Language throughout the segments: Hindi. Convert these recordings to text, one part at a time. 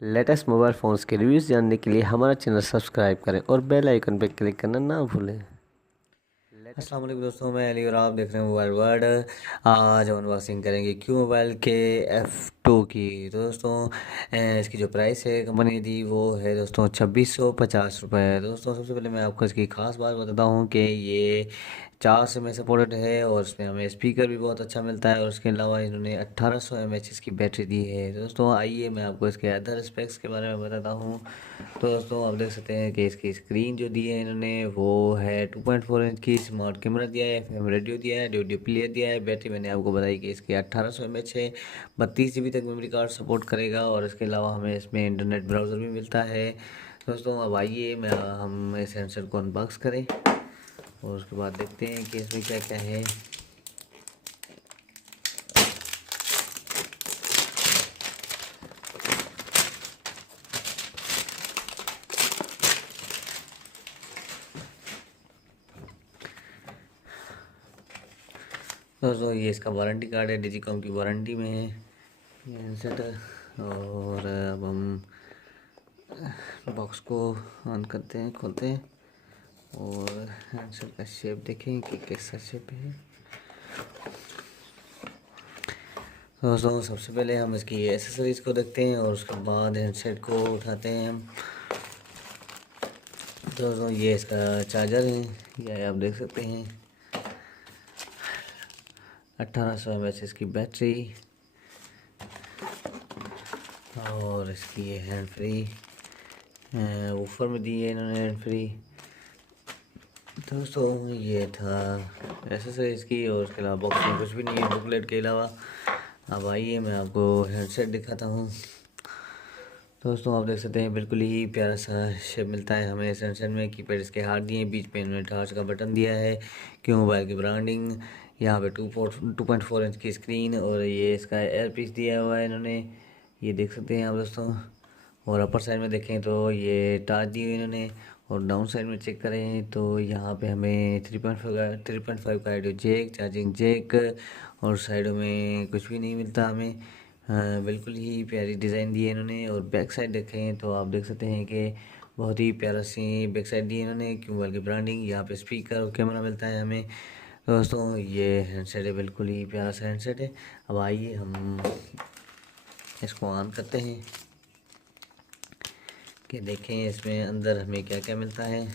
लेटेस्ट मोबाइल फ़ोन्स के रिव्यूज़ जानने के लिए हमारा चैनल सब्सक्राइब करें और बेल आइकन पर क्लिक करना ना भूलें। अस्सलाम वालेकुम दोस्तों, मैं अली और आप देख रहे हैं मोबाइल वर्ल्ड। आज हम अनबॉक्सिंग करेंगे क्यू मोबाइल के F2 की। तो दोस्तों इसकी जो प्राइस है कंपनी ने दी वो है दोस्तों 2650 रुपये। दोस्तों सबसे पहले मैं आपको इसकी ख़ास बात बताता हूँ कि ये 4 में सपोर्टेड है और इसमें हमें स्पीकर भी बहुत अच्छा मिलता है और उसके अलावा इन्होंने 1800 mAh की बैटरी दी है। तो दोस्तों आइए मैं आपको इसके अदर स्पेक्स के बारे में बताता हूँ। तो दोस्तों आप देख सकते हैं कि इसकी स्क्रीन जो दी है इन्होंने वो है 2.4 इंच की। स्मार्ट कैमरा दिया है, FM रेडियो दिया है, ऑडियो प्लेयर दिया है। बैटरी मैंने आपको बताई कि इसकी 1800 mAh है। 32 GB तक मेमोरी कार्ड सपोर्ट करेगा और इसके अलावा हमें इसमें इंटरनेट ब्राउज़र भी मिलता है। दोस्तों अब आइए हम इस हैंडसेट को अनबॉक्स करें और उसके बाद देखते हैं कि इसमें क्या क्या है। दोस्तों ये इसका वारंटी कार्ड है, डिजिकॉम की वारंटी में है ये हैंडसेट। और अब हम बॉक्स को ऑन करते हैं, खोलते हैं और हैंडसेट का शेप देखें कि कैसा शेप है। दोस्तों सबसे पहले हम इसकी एसेसरीज़ को देखते हैं और उसके बाद हैंडसेट को उठाते हैं हम। दोस्तों ये इसका चार्जर है, ये आप देख सकते हैं। 1800 mAh इसकी बैटरी और इसकी ये हैंड फ्री ऊपर में दी है इन्होंने हैंड फ्री। दोस्तों ये था एसेसरीज़ की और उसके अलावा बॉक्स में कुछ भी नहीं है बुकलेट के अलावा। अब आइए मैं आपको हेडसेट दिखाता हूँ। दोस्तों आप देख सकते हैं बिल्कुल ही प्यारा सा शेप मिलता है हमें इस हैंडसेट में। कीपैड इसके हार्ड दिए हैं, बीच में इन्होंने टॉर्च का बटन दिया है, क्यू मोबाइल की ब्रांडिंग, यहाँ पे 2.4 इंच की स्क्रीन और ये इसका एयर पीस दिया हुआ है इन्होंने, ये देख सकते हैं आप दोस्तों। और अपर साइड में देखें तो ये टॉर्च दी हुई इन्होंने और डाउन साइड में चेक करें तो यहाँ पे हमें 3.5 का ऑडियो जैक, चार्जिंग जैक और साइडों में कुछ भी नहीं मिलता हमें। बिल्कुल ही प्यारी डिज़ाइन दी है इन्होंने। और बैक साइड देखें तो आप देख सकते हैं कि बहुत ही प्यारा सी बैक साइड दी है इन्होंने, क्यों मोबाइल की ब्रांडिंग, यहाँ पे स्पीकर और कैमरा मिलता है हमें। दोस्तों ये हैंडसेट है, बिल्कुल ही प्यारा सा हैंडसेट है। अब आइए हम इसको ऑन करते हैं कि देखें इसमें अंदर हमें क्या क्या मिलता है।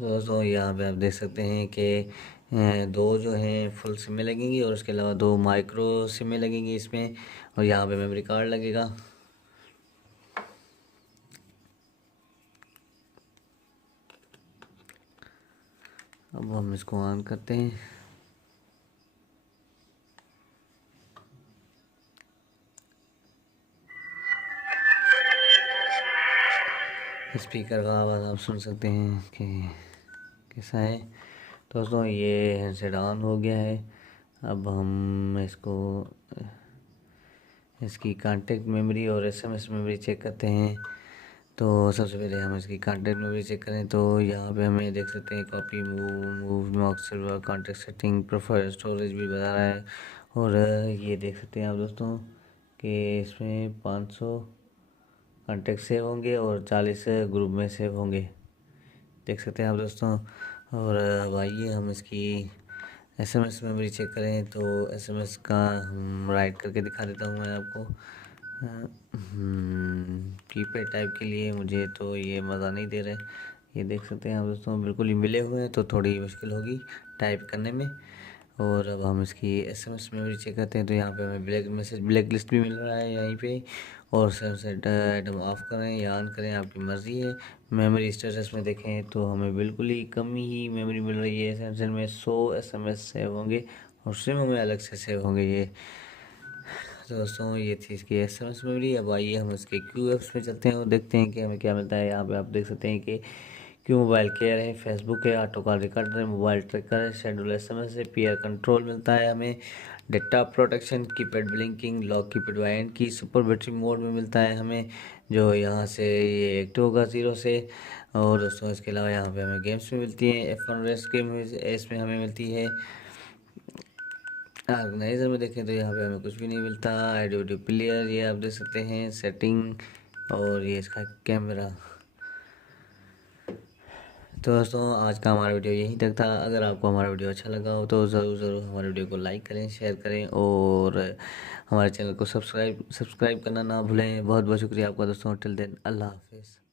दोस्तों यहाँ पे आप देख सकते हैं कि दो जो हैं फुल सिमें लगेंगी और उसके अलावा दो माइक्रो सिमें लगेंगी इसमें और यहाँ पे मेमोरी कार्ड लगेगा। अब हम इसको ऑन करते हैं। स्पीकर का आवाज़ आप सुन सकते हैं कि कैसा है। दोस्तों ये हैंडसेट ऑन हो गया है। अब हम इसको इसकी कांटेक्ट मेमोरी और SMS मेमोरी चेक करते हैं। तो सबसे पहले हम इसकी कांटेक्ट मेमोरी चेक करें तो यहाँ पे हमें देख सकते हैं copy, move mock silver, contact setting, profile, storage भी बता रहा है। और ये देख सकते हैं आप दोस्तों कि इसमें 500 कांटेक्ट सेव होंगे और 40 ग्रुप में सेव होंगे, देख सकते हैं आप दोस्तों। और अब आइए हम इसकी SMS मेमोरी चेक करें तो SMS का हम राइट करके दिखा देता हूँ मैं आपको। कीपैड टाइप के लिए मुझे तो ये मज़ा नहीं दे रहे, ये देख सकते हैं आप दोस्तों बिल्कुल ही मिले हुए हैं तो थोड़ी मुश्किल होगी टाइप करने में। और अब हम इसकी SMS मेमोरी चेक करते हैं तो यहाँ पे हमें ब्लैक लिस्ट भी मिल रहा है यहीं पे। और सनसेट आइटम ऑफ करें या ऑन करें आपकी मर्ज़ी है। मेमोरी स्टेटस में देखें तो हमें बिल्कुल ही कम ही मेमोरी मिल रही है। सनसेट में 100 SMS सेव होंगे और सिम में अलग से सेव होंगे ये। तो दोस्तों ये थी इसकी SMS मेमोरी। अब आइए हम इसके QFs में चलते हैं और देखते हैं कि हमें क्या मिलता है। यहाँ पे आप देख सकते हैं कि क्यू मोबाइल केयर है, फेसबुक है, ऑटो कॉल रिकॉर्डर है, मोबाइल ट्रैकर है, शेड्यूल SMS है, पीआर कंट्रोल मिलता है हमें, data protection, keypad blinking, lock keypad wind की, सुपर बैटरी मोड में मिलता है हमें, जो यहाँ से ये एक्टिव होगा 0 से। और दोस्तों इसके अलावा यहाँ पे हमें गेम्स में मिलती हैं, F1 रेस गेम इसमें हमें मिलती है। ऑर्गेनाइजर में देखें तो यहाँ पे हमें कुछ भी नहीं मिलता। ऑडियो प्लेयर ये आप देख सकते हैं, सेटिंग, और ये इसका कैमरा। तो दोस्तों आज का हमारा वीडियो यहीं तक था। अगर आपको हमारा वीडियो अच्छा लगा हो तो ज़रूर हमारे वीडियो को लाइक करें, शेयर करें और हमारे चैनल को सब्सक्राइब करना ना भूलें। बहुत बहुत शुक्रिया आपका दोस्तों। टिल देन अल्लाह हाफिज़।